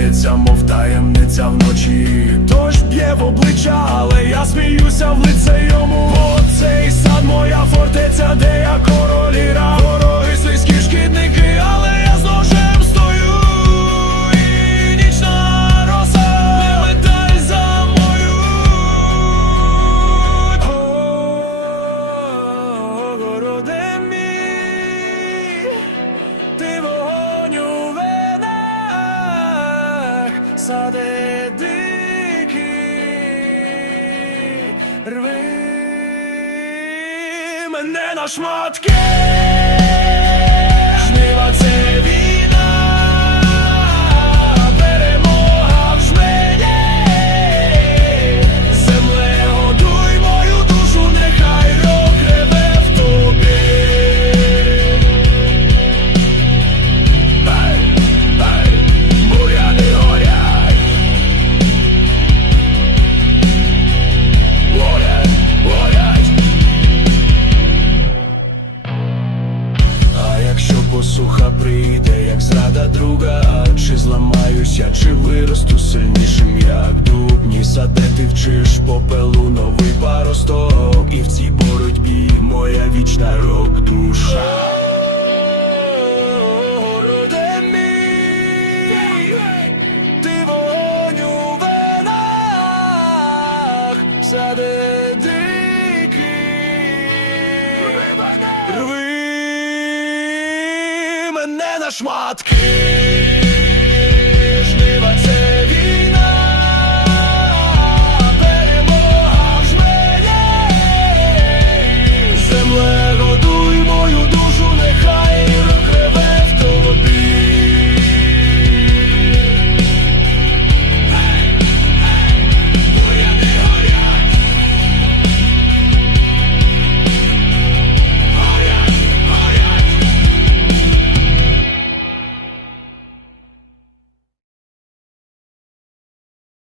Ховається, мов таємниця вночі. Дощ б'є в обличчя, але я сміюся в лиці. сади дикі, рви мене на шматки. Посуха прийде, як зрада друга, чи зламаюся, чи виросту сильнішим, як дуб Ні саде ти вчиш попелу новий паросток, і в цій боротьбі моя вічна рок душа. Городе шматки.